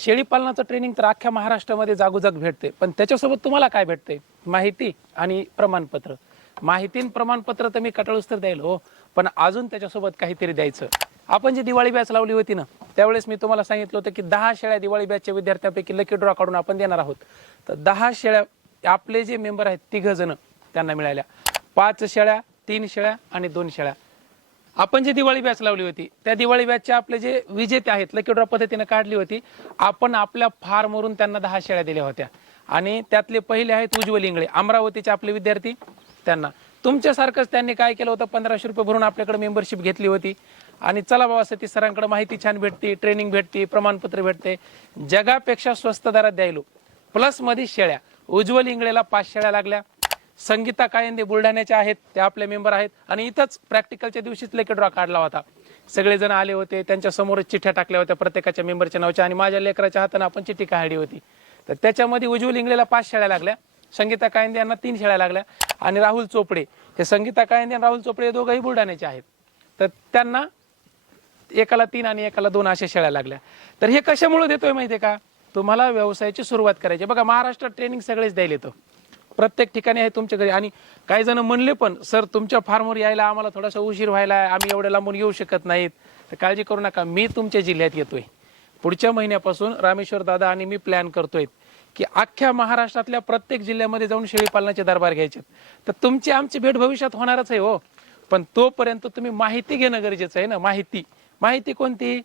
शेळीपालनाचं training तर अख्ख्या महाराष्ट्रामध्ये जागोजाग भेटते. पण त्याच्यासोबत तुम्हाला काय भेटते माहिती आणि प्रमाणपत्र. माहिती प्रमाणपत्र तर मी कटाळूच तर द्यायला हो. पण अजून त्याच्यासोबत काहीतरी द्यायचं. आपण जी दिवाळी बॅच लावली होती ना त्यावेळेस मी तुम्हाला सांगितलं होतं की दहा शेळ्या दिवाळी बॅचच्या विद्यार्थ्यांपैकी लकी ड्रॉ काढून आपण देणार आहोत. तर दहा शेळ्या आपले जे मेंबर आहेत तिघ जण त्यांना मिळाल्या. पाच शेळ्या तीन शेळ्या आणि दोन शेळ्या. आपण जी दिवाळी बॅच लावली होती त्या दिवाळी बॅचचे आपले जे विजेते आहेत लकी ड्रॉ पद्धतीने काढली होती आपण आपल्या फार्मवरून त्यांना दहा शेळ्या दिल्या होत्या. आणि त्यातले पहिले आहेत उज्ज्वल इंगळे अमरावतीचे आपले विद्यार्थी त्यांना. तुमच्यासारखंच त्यांनी काय केलं होतं पंधराशे रुपये भरून आपल्याकडे मेंबरशिप घेतली होती. आणि चला बाबा सती सरांकडे माहिती छान भेटते ट्रेनिंग भेटते प्रमाणपत्र भेटते. जगापेक्षा स्वस्त दरात द्यायलो. प्लसमध्ये शेळ्या. उज्ज्वल इंगळेला पाच शेळ्या लागल्या. संगीता कायंदे बुलढाण्याच्या आहेत त्या आपले मेंबर आहेत. आणि इथंच प्रॅक्टिकलच्या दिवशीच लेखी ड्रॉ काढला होता. सगळेजण आले होते त्यांच्या समोरच चिठ्ठ्या टाकल्या होत्या प्रत्येकाच्या मेंबरच्या नावाच्या आणि माझ्या लेकराच्या हाताने आपण चिठ्ठी काढली होती. तर त्याच्यामध्ये उज्ज्वल इंगलेला पाच शेळ्या लागल्या. संगीता कायंदे यांना तीन शेळ्या लागल्या. आणि राहुल चोपडे हे संगीता कायंदे आणि राहुल चोपडे हे दोघंही बुलढाण्याचे आहेत. तर त्यांना एकाला तीन आणि एकाला दोन अशा शेळ्या लागल्या. तर हे कशामुळे देतोय माहितीये का? तुम्हाला व्यवसायाची सुरुवात करायची बघा महाराष्ट्रात ट्रेनिंग सगळेच द्यायला येतो. प्रत्येक ठिकाणी आहे तुमच्या घरी. आणि काही जण म्हणले पण सर तुमच्या फार्मवर यायला आम्हाला थोडासा उशीर व्हायला आहे. आम्ही एवढ्या लांबून येऊ शकत नाहीत. तर काळजी करू नका. मी तुमच्या जिल्ह्यात येतोय. पुढच्या महिन्यापासून रामेश्वर दादा आणि मी प्लॅन करतोय की अख्ख्या महाराष्ट्रातल्या प्रत्येक जिल्ह्यामध्ये जाऊन शेळी पालनाचे दरबार घ्यायचे तर तुमची आमची भेट भविष्यात होणारच आहे हो. पण तोपर्यंत तुम्ही माहिती घेणं गरजेचं आहे ना? माहिती. माहिती कोणती?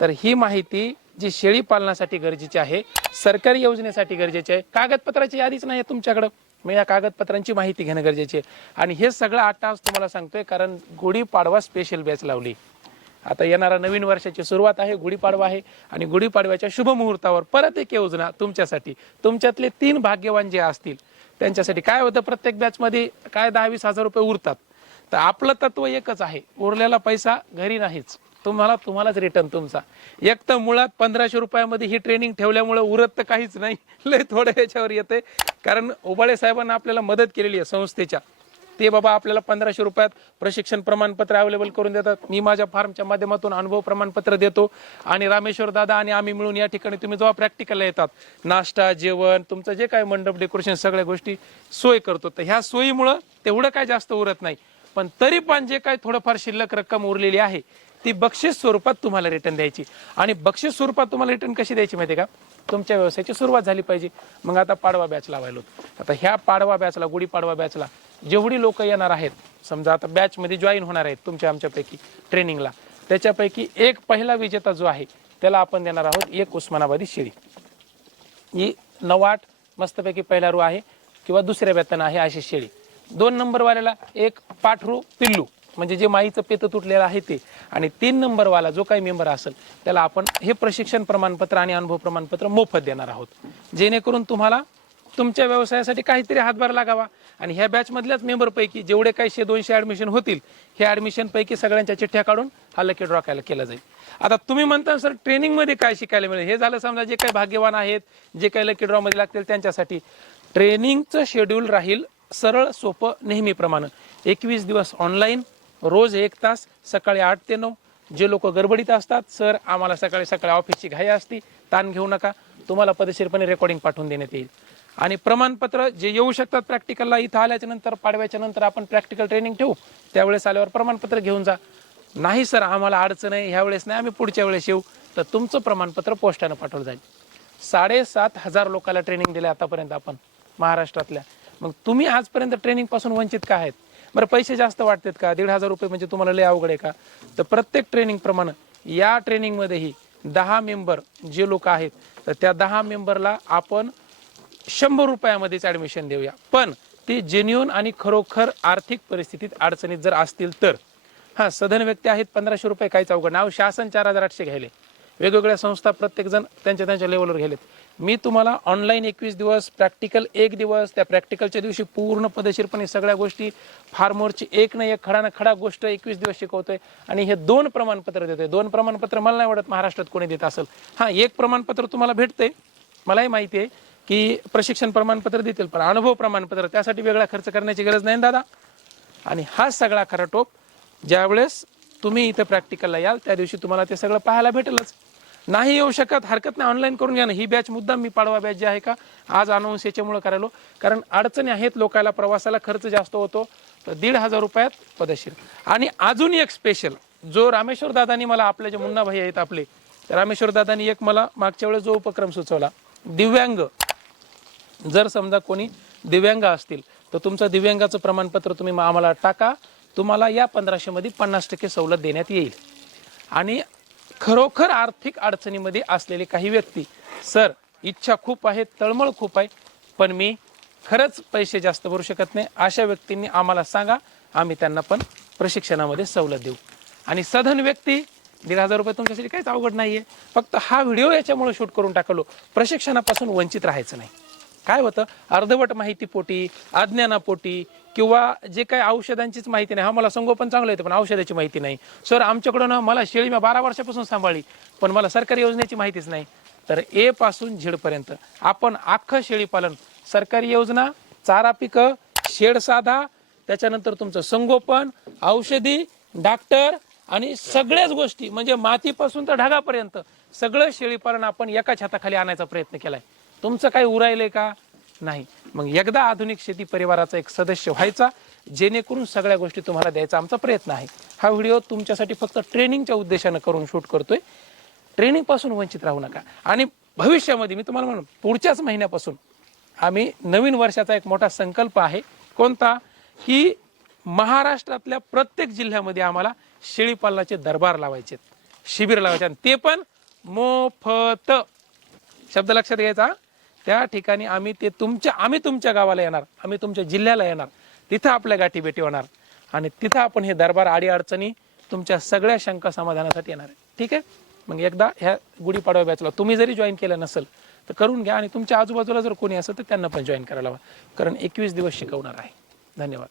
तर ही माहिती जी शेळी पालनासाठी गरजेची आहे सरकारी योजनेसाठी गरजेची आहे. कागदपत्राची यादीच नाही आहे तुमच्याकडं. मग या कागदपत्रांची माहिती घेणं गरजेची आहे. आणि हे सगळं आता आज तुम्हाला सांगतोय कारण गुढीपाडवा स्पेशल बॅच लावली. आता येणारा नवीन वर्षाची सुरुवात आहे गुढीपाडवा आहे. आणि गुढीपाडव्याच्या शुभ मुहूर्तावर परत एक योजना तुमच्यासाठी. तुमच्यातले तीन भाग्यवान जे असतील त्यांच्यासाठी काय होतं प्रत्येक बॅचमध्ये काय दहा वीस हजार रुपये उरतात. तर आपलं तत्व एकच आहे उरलेला पैसा घरी नाहीच. तुम्हाला तुम्हालाच रिटर्न तुमचा. एक तर मुळात पंधराशे रुपयामध्ये ही ट्रेनिंग ठेवल्यामुळे उरत तर काहीच नाही. लय थोडं याच्यावर येते कारण उबाळे साहेबांना आपल्याला मदत केलेली आहे संस्थेच्या. ते बाबा आपल्याला पंधराशे रुपयात प्रशिक्षण प्रमाणपत्र अवेलेबल करून देतात. मी माझ्या फार्मच्या माध्यमातून अनुभव प्रमाणपत्र देतो. आणि रामेश्वर दादा आणि आम्ही मिळून या ठिकाणी तुम्ही जेव्हा प्रॅक्टिकलला येतात नाश्ता जेवण तुमचं जे काय मंडप डेकोरेशन सगळ्या गोष्टी सोय करतो. तर ह्या सोयीमुळं तेवढं काय जास्त उरत नाही. पण तरी पण जे काय थोडंफार शिल्लक रक्कम उरलेली आहे ती बक्षीस स्वरूपात तुम्हाला रिटर्न द्यायची. आणि बक्षीस स्वरूपात तुम्हाला रिटर्न कशी द्यायची माहिती का? तुमच्या व्यवसायाची सुरुवात झाली पाहिजे. मग आता पाडवा बॅच लावायलो आता ह्या पाडवा बॅचला गुढी पाडवा बॅचला जेवढी लोक येणार आहेत समजा आता बॅचमध्ये जॉईन होणार आहेत तुमच्या आमच्यापैकी ट्रेनिंगला त्याच्यापैकी एक पहिला विजेता जो आहे त्याला आपण देणार आहोत एक उस्मानाबादी शेळी ही नवाट मस्तपैकी पहिला रू आहे किंवा दुसऱ्या वेतन आहे अशी शेळी दोन नंबरवाल्याला एक पाठरू पिल्लू. म्हणजे जे माईचं पेत तुटलेलं आहे ते. आणि तीन नंबरवाला जो काही मेंबर असेल त्याला आपण हे प्रशिक्षण प्रमाणपत्र आणि अनुभव प्रमाणपत्र मोफत देणार आहोत. जेणेकरून तुम्हाला तुमच्या व्यवसायासाठी काहीतरी हातभार लागावा. आणि ह्या बॅचमधल्याच मेंबरपैकी जेवढे काहीशे दोनशे ॲडमिशन होतील हे ॲडमिशनपैकी सगळ्यांच्या चिठ्ठ्या काढून हा लकी ड्रॉ केला जाईल. आता तुम्ही म्हणता सर ट्रेनिंगमध्ये काय शिकायला मिळेल? हे झालं समजा जे काही भाग्यवान आहेत जे काही लकी ड्रॉमध्ये लागतील त्यांच्यासाठी. ट्रेनिंगचं शेड्यूल राहील सरळ सोपं नेहमीप्रमाणे. एकवीस दिवस ऑनलाईन रोज एक तास सकाळी आठ ते नऊ. जे लोक गडबडीत असतात सर आम्हाला सकाळी सकाळी ऑफिसची घाई असती ताण घेऊ नका. तुम्हाला पदशीरपणे रेकॉर्डिंग पाठवून देण्यात येईल. आणि प्रमाणपत्र जे येऊ शकतात प्रॅक्टिकलला इथं आल्याच्यानंतर पाडव्याच्या नंतर आपण प्रॅक्टिकल ट्रेनिंग ठेवू. त्यावेळेस आल्यावर प्रमाणपत्र घेऊन जा. नाही सर आम्हाला अडचण आहे. ह्या वेळेस नाही आम्ही पुढच्या वेळेस येऊ. तर तुमचं प्रमाणपत्र पोस्टानं पाठवलं जाईल. साडेसात हजार लोकांना ट्रेनिंग दिलं आतापर्यंत आपण महाराष्ट्रातल्या. मग तुम्ही आजपर्यंत ट्रेनिंगपासून वंचित का आहेत? बरं पैसे जास्त वाटतात का? दीड हजार रुपये म्हणजे तुम्हाला लय अवघड आहे का? तर प्रत्येक ट्रेनिंग प्रमाणे या ट्रेनिंगमध्येही दहा मेंबर जे लोक आहेत तर त्या दहा मेंबरला आपण शंभर रुपयामध्येच ऍडमिशन देऊया. पण ते जेन्युन आणि खरोखर आर्थिक परिस्थितीत अडचणीत जर असतील तर. हा सधन व्यक्ती आहेत पंधराशे रुपये काहीच अवघड. नाव शासन चार हजार आठशे घ्यायले. वेगवेगळ्या संस्था प्रत्येकजण त्यांच्या त्यांच्या लेवलवर गेलेत. मी तुम्हाला ऑनलाईन एकवीस दिवस प्रॅक्टिकल एक दिवस त्या प्रॅक्टिकलच्या दिवशी पूर्ण पदशीरपणे सगळ्या गोष्टी फार्मोरची एक ना एक खडा ना खडा गोष्ट एकवीस दिवस शिकवतोय. आणि हे दोन प्रमाणपत्र देतोय. दोन प्रमाणपत्र मला नाही वाटत महाराष्ट्रात कोणी देत असेल. हां एक प्रमाणपत्र तुम्हाला भेटतंय. मलाही माहिती आहे की प्रशिक्षण प्रमाणपत्र देतील पण अनुभव प्रमाणपत्र त्यासाठी वेगळा खर्च करण्याची गरज नाही दादा? आणि हा सगळा खरा टोप ज्यावेळेस तुम्ही इथं प्रॅक्टिकलला याल त्या दिवशी तुम्हाला ते सगळं पाहायला भेटेलच. नाही येऊ शकत हरकत नाही ऑनलाईन करून घ्या ना. ही बॅच मुद्दा मी पाडवा बॅच जी आहे का आज अनाऊन्स याच्यामुळे करायलो. कारण अडचणी आहेत लोकांना प्रवासाला खर्च जास्त होतो तर दीड हजार रुपयात पदशीर. आणि अजून एक स्पेशल जो रामेश्वर दादानी मला आपले जे मुन्ना भाई आहेत आपले रामेश्वर दादानी एक मला मागच्या वेळेस जो उपक्रम सुचवला दिव्यांग. जर समजा कोणी दिव्यांग असतील तर तुमचं दिव्यांगाचं प्रमाणपत्र तुम्ही आम्हाला टाका तुम्हाला या पंधराशेमध्ये पन्नास टक्के सवलत देण्यात येईल. आणि खरोखर आर्थिक अडचणीमध्ये असलेले काही व्यक्ती सर इच्छा खूप आहे तळमळ खूप आहे पण मी खरंच पैसे जास्त भरू शकत नाही. अशा व्यक्तींनी आम्हाला सांगा आम्ही त्यांना पण प्रशिक्षणामध्ये सवलत देऊ. आणि सधन व्यक्ती दीड हजार रुपये तुमच्यासाठी काहीच अवघड नाहीये. फक्त हा व्हिडिओ याच्यामुळे शूट करून टाकलो. प्रशिक्षणापासून वंचित राहायचं नाही. काय होतं? अर्धवट माहितीपोटी अज्ञानापोटी किंवा जे काही औषधांचीच माहिती नाही. हा मला संगोपन चांगलं येतं पण औषधाची माहिती नाही. सर आमच्याकडून मला शेळी मी बारा वर्षापासून सांभाळली पण मला सरकारी योजनेची माहितीच नाही. तर ए पासून झेडपर्यंत आपण अख्खं शेळीपालन सरकारी योजना चारा पिकं शेड साधा त्याच्यानंतर तुमचं संगोपन औषधी डॉक्टर आणि सगळ्याच गोष्टी म्हणजे मातीपासून तर ढगापर्यंत सगळं शेळीपालन आपण एकाच हाताखाली आणायचा प्रयत्न केलाय. तुमचं काही उरायलंय का? नाही. मग एकदा आधुनिक शेती परिवाराचा एक सदस्य व्हायचा जेणेकरून सगळ्या गोष्टी तुम्हाला द्यायचा आमचा प्रयत्न आहे. हा व्हिडिओ तुमच्यासाठी फक्त ट्रेनिंगच्या उद्देशानं करून शूट करतोय. ट्रेनिंगपासून वंचित राहू नका. आणि भविष्यामध्ये मी तुम्हाला म्हणून पुढच्याच महिन्यापासून आम्ही नवीन वर्षाचा एक मोठा संकल्प आहे. कोणता? की महाराष्ट्रातल्या प्रत्येक जिल्ह्यामध्ये आम्हाला शेळीपालनाचे दरबार लावायचे शिबिर लावायचे आणि ते पण मोफत. शब्द लक्षात घ्यायचा त्या ठिकाणी आम्ही ते तुमच्या आम्ही तुमच्या गावाला येणार आम्ही तुमच्या जिल्ह्याला येणार तिथं आपल्या गाठी भेटी होणार. आणि तिथं आपण हे दरबार आडी अडचणी तुमच्या सगळ्या शंका समाधानासाठी येणार आहे. ठीक आहे? मग एकदा ह्या गुढीपाडवा बॅचला तुम्ही जरी जॉईन केलं नसेल तर करून घ्या. आणि तुमच्या आजूबाजूला जर कोणी असेल तर त्यांना पण जॉईन करायला हवं कारण एकवीस दिवस शिकवणार आहे. धन्यवाद.